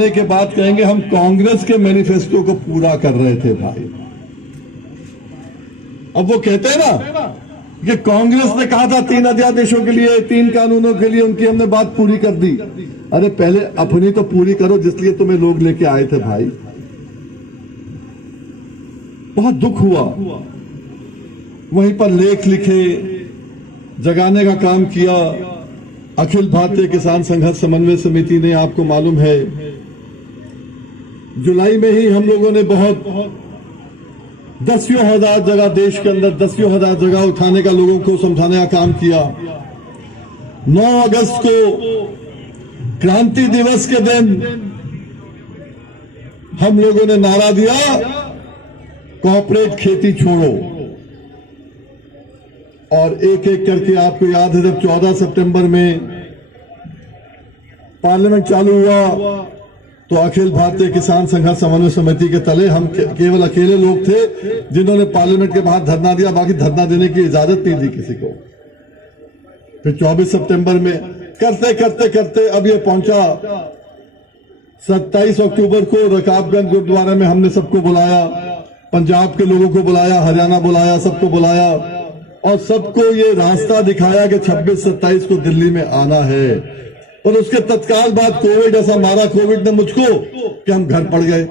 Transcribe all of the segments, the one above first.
आने के बाद कहेंगे हम कांग्रेस के मैनिफेस्टो को पूरा कर रहे थे भाई। अब वो कहते हैं ना कि कांग्रेस ने कहा था 3 अध्यादेशों के लिए, 3 कानूनों के लिए, उनकी हमने बात पूरी कर दी। अरे पहले अपनी तो पूरी करो जिसलिए तुम्हें लोग लेके आए थे भाई। बहुत दुख हुआ। वहीं पर लेख लिखे, जगाने का काम किया। अखिल भारतीय किसान संघर्ष समन्वय समिति ने, आपको मालूम है, जुलाई में ही हम लोगों ने बहुत 10,000 जगह, देश के अंदर 10,000 जगह उठाने का, लोगों को समझाने का काम किया। 9 अगस्त को क्रांति दिवस के दिन हम लोगों ने नारा दिया, कॉर्पोरेट खेती छोड़ो। और एक एक करके आपको याद है, जब 14 सितंबर में पार्लियामेंट चालू हुआ तो अखिल भारतीय किसान संघर्ष समन्वय समिति के तले हम केवल अकेले लोग थे जिन्होंने पार्लियामेंट के बाहर धरना दिया। बाकी धरना देने की इजाजत नहीं दी किसी को। फिर 24 सितंबर में करते करते करते अब ये पहुंचा 27 अक्टूबर को रकाबगंज गुरुद्वारा में हमने सबको बुलाया, पंजाब के लोगों को बुलाया, हरियाणा बुलाया, सबको बुलाया और सबको ये रास्ता दिखाया कि 26-27 को दिल्ली में आना है। और उसके तत्काल बाद कोविड ऐसा मारा, कोविड ने मुझको, कि हम घर पड़ गए,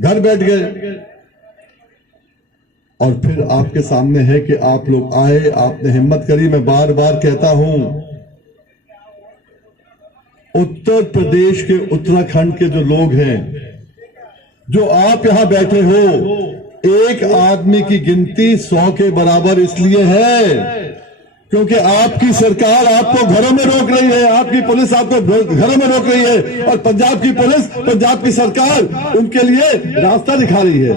घर बैठ गए। और फिर आपके सामने है कि आप लोग आए, आपने हिम्मत करी। मैं बार बार कहता हूं, उत्तर प्रदेश के, उत्तराखंड के जो लोग हैं, जो आप यहां बैठे हो, एक आदमी की गिनती 100 के बराबर इसलिए है क्योंकि आपकी सरकार आपको घरों में रोक रही है, आपकी पुलिस आपको घरों में रोक रही है और पंजाब की पुलिस, पंजाब की सरकार उनके लिए रास्ता दिखा रही है।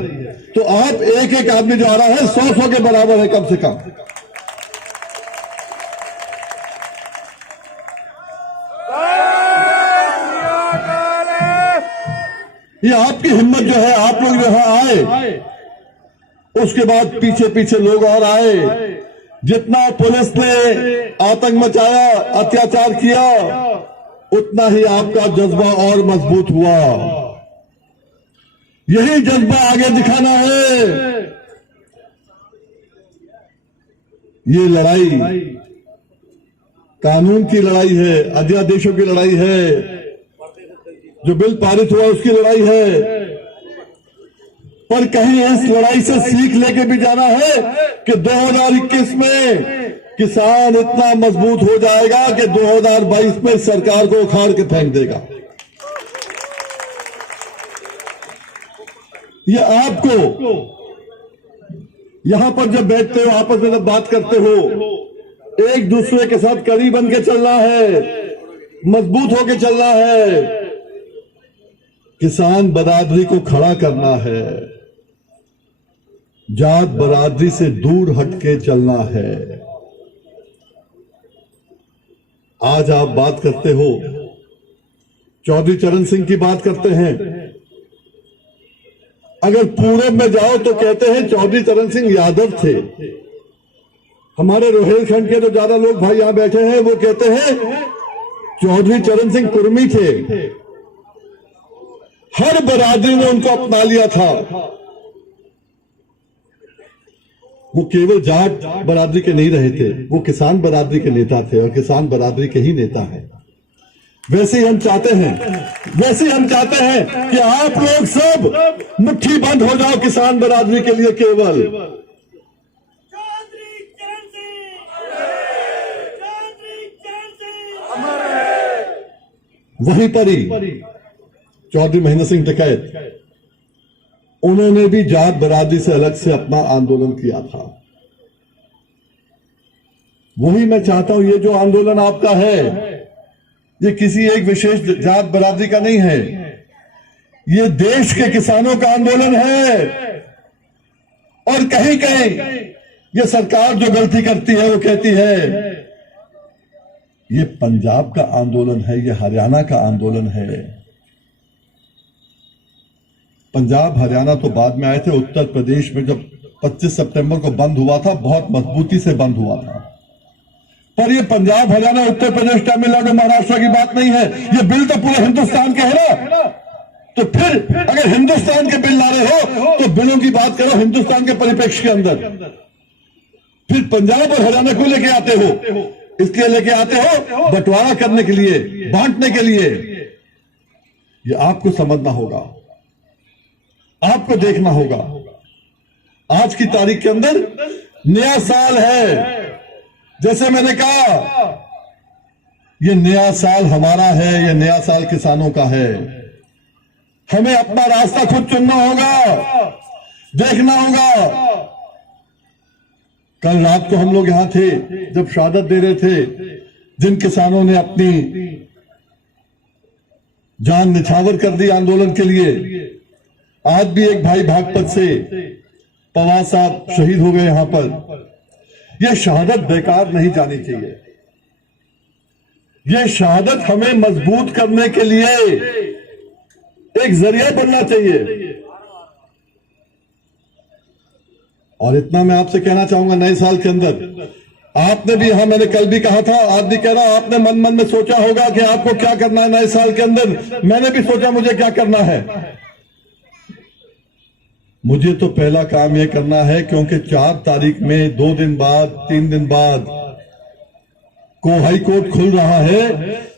तो आप एक एक आदमी जो आ रहा है 100 के बराबर है कम से कम। ये आपकी हिम्मत जो है, आप लोग जो है आए, उसके बाद पीछे पीछे लोग और आए। जितना पुलिस ने आतंक मचाया, अत्याचार किया, उतना ही आपका जज्बा और मजबूत हुआ। यही जज्बा आगे दिखाना है। ये लड़ाई कानून की लड़ाई है, अध्यादेशों की लड़ाई है, जो बिल पारित हुआ उसकी लड़ाई है। पर कहीं इस लड़ाई से सीख लेके भी जाना है कि 2021 में किसान इतना मजबूत हो जाएगा कि 2022 में सरकार को उखाड़ के फेंक देगा। ये आपको यहां पर जब बैठते हो, आपस में जब बात करते हो, एक दूसरे के साथ कड़ी बन के चलना है, मजबूत होके चलना है, किसान बरादरी को खड़ा करना है, जात बरादरी से दूर हटके चलना है। आज आप बात करते हो, चौधरी चरण सिंह की बात करते हैं। अगर पूरब में जाओ तो कहते हैं चौधरी चरण सिंह यादव थे। हमारे रोहिलखंड के जो ज्यादा लोग भाई यहां बैठे हैं वो कहते हैं चौधरी चरण सिंह कुर्मी थे। हर बरादरी ने उनको अपना लिया था। वो केवल जाट बरादरी के नहीं रहे थे, वो किसान बरादरी के नेता थे और किसान बरादरी के ही नेता हैं। वैसे ही हम चाहते हैं कि आप लोग सब मुट्ठी बंद हो जाओ किसान बरादरी के लिए। केवल वहीं पर ही चौधरी महेंद्र सिंह टिकैत, उन्होंने भी जाट बरादरी से अलग से अपना आंदोलन किया था। वही मैं चाहता हूं, ये जो आंदोलन आपका है, ये किसी एक विशेष जात बरादरी का नहीं है, ये देश के किसानों का आंदोलन है। और कहीं कहीं ये सरकार जो गलती करती है वो कहती है ये पंजाब का आंदोलन है, ये हरियाणा का आंदोलन है। पंजाब हरियाणा तो बाद में आए थे। उत्तर प्रदेश में जब 25 सितंबर को बंद हुआ था, बहुत मजबूती से बंद हुआ था। पर ये पंजाब हरियाणा उत्तर प्रदेश तमिलनाडु महाराष्ट्र की बात नहीं है, ये बिल तो पूरे हिंदुस्तान के है ना। तो फिर अगर हिंदुस्तान के बिल ला रहे हो तो बिलों की बात करो हिंदुस्तान के परिप्रेक्ष्य के अंदर। फिर पंजाब और हरियाणा को लेके आते हो, इसलिए लेके आते हो बंटवारा करने के लिए, बांटने के लिए। ये आपको समझना होगा, आपको देखना होगा। आज की तारीख के अंदर नया साल है, जैसे मैंने कहा ये नया साल हमारा है, ये नया साल किसानों का है। हमें अपना रास्ता खुद चुनना होगा, देखना होगा। कल रात को हम लोग यहां थे जब शहादत दे रहे थे, जिन किसानों ने अपनी जान निछावर कर दी आंदोलन के लिए। आज भी एक भाई बागपत से पवार साहब शहीद हो गए यहां पर। यह शहादत बेकार नहीं जानी चाहिए। यह शहादत हमें मजबूत करने के लिए एक जरिया बनना चाहिए। और इतना मैं आपसे कहना चाहूंगा, नए साल के अंदर आपने भी, हाँ मैंने कल भी कहा था, आज भी कह रहा हूं, आपने मन मन में सोचा होगा कि आपको क्या करना है नए साल के अंदर। मैंने भी सोचा मुझे क्या करना है। मुझे तो पहला काम यह करना है, क्योंकि 4 तारीख में 2 दिन बाद 3 दिन बाद को हाई कोर्ट खुल रहा है,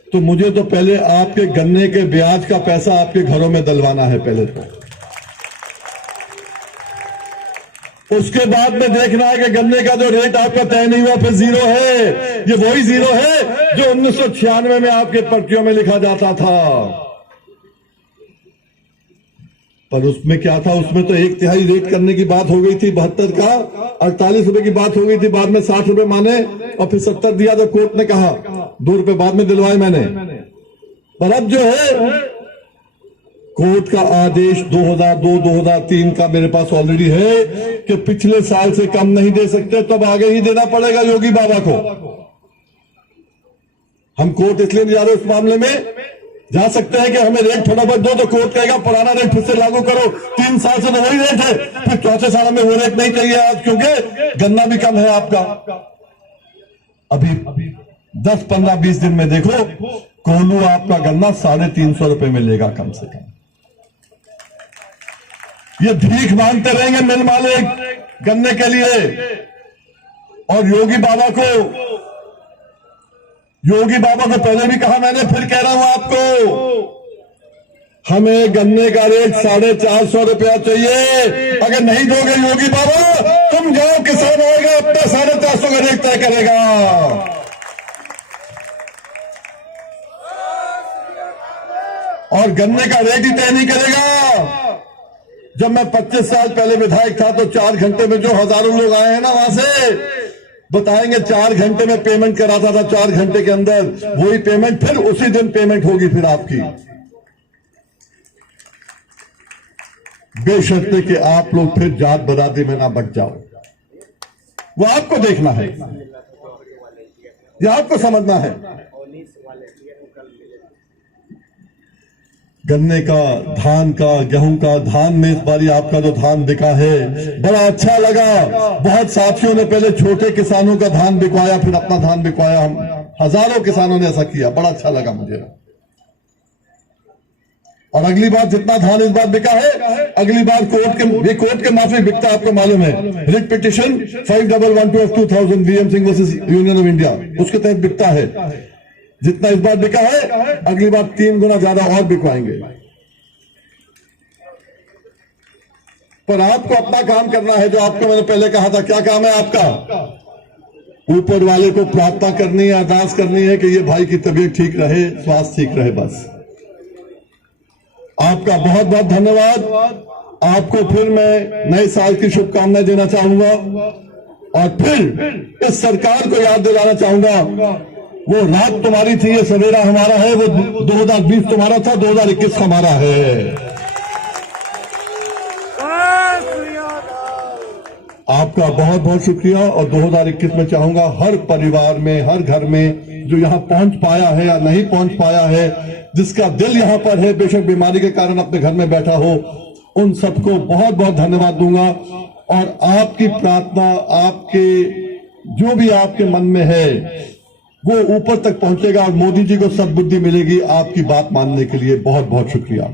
तो मुझे तो पहले आपके गन्ने के ब्याज का पैसा आपके घरों में डलवाना है पहले तो। उसके बाद में देखना है कि गन्ने का जो रेट आपका तय नहीं हुआ फिर जीरो है। ये वही जीरो है जो 1996 में आपके पर्चियों में लिखा जाता था। पर उसमें क्या था, उसमें तो 1/3 रेट करने की बात हो गई थी, 72 का 48 रुपए की बात हो गई थी। बाद में 60 रुपए माने और फिर 70 दिया तो कोर्ट ने कहा, 2 रुपए बाद में दिलवाए मैंने। पर अब जो है कोर्ट का आदेश 2002-2003 का मेरे पास ऑलरेडी है कि पिछले साल से कम नहीं दे सकते, तब आगे ही देना पड़ेगा योगी बाबा को। हम कोर्ट इसलिए नहीं जा रहे उस मामले में। जा सकते हैं कि हमें रेट थोड़ा बहुत दो, तो कोर्ट कहेगा पुराना रेट फिर से लागू करो। 3 साल से तो वही रेट है, फिर चौथे साल में वो रेट नहीं चाहिए आज, क्योंकि गन्ना भी कम है आपका। अभी 10, 15, 20 दिन में देखो कोल्हू आपका गन्ना 350 रुपए में लेगा कम से कम। ये भीख मांगते रहेंगे मिल मालिक गन्ने के लिए। और योगी बाबा को पहले भी कहा मैंने, फिर कह रहा हूं आपको, हमें गन्ने का रेट 450 रुपया चाहिए। अगर नहीं दोगे योगी बाबा, तुम जाओ, किसान आएगा अपना 450 का रेट तय करेगा। और गन्ने का रेट ही तय नहीं करेगा। जब मैं 25 साल पहले विधायक था तो 4 घंटे में जो हजारों लोग आए हैं ना वहां से बताएंगे, 4 घंटे में पेमेंट कराता था। 4 घंटे के अंदर वही पेमेंट फिर उसी दिन पेमेंट होगी फिर आपकी, बेशर्ते कि आप लोग फिर जात बरादरी में ना बच जाओ। वो आपको देखना है, ये आपको समझना है। गन्ने का, धान का, गेहूं का, धान में इस बारी आपका जो धान बिका है बड़ा अच्छा लगा। बहुत साथियों ने पहले छोटे किसानों का धान बिकवाया, फिर अपना धान बिकवाया। हम हजारों किसानों ने ऐसा किया, बड़ा अच्छा लगा मुझे। और अगली बार जितना धान इस बार बिका है, अगली बार कोर्ट के माफी बिकता, आपको मालूम है। Writ petition 5112/2000 VM Singh versus union of India, उसके तहत बिकता है। जितना इस बार बिका है, अगली बार 3 गुना ज्यादा और बिकवाएंगे। पर आपको अपना काम करना है, जो आपको मैंने पहले कहा था। क्या काम है आपका? ऊपर वाले को प्रार्थना करनी है, अरदास करनी है कि ये भाई की तबीयत ठीक रहे, स्वास्थ्य ठीक रहे, बस। आपका बहुत बहुत धन्यवाद। आपको फिर मैं नए साल की शुभकामनाएं देना चाहूंगा और फिर इस सरकार को याद दिलाना चाहूंगा, वो रात तुम्हारी थी, ये सवेरा हमारा है। वो 2020 तुम्हारा था, 2021 हमारा है। आपका बहुत बहुत शुक्रिया। और 2021 में चाहूंगा हर परिवार में, हर घर में जो यहां पहुंच पाया है या नहीं पहुंच पाया है, जिसका दिल यहां पर है, बेशक बीमारी के कारण अपने घर में बैठा हो, उन सबको बहुत बहुत धन्यवाद दूंगा। और आपकी प्रार्थना, आपके जो भी आपके मन में है, वो ऊपर तक पहुंचेगा और मोदी जी को सद्बुद्धि मिलेगी आपकी बात मानने के लिए। बहुत बहुत शुक्रिया।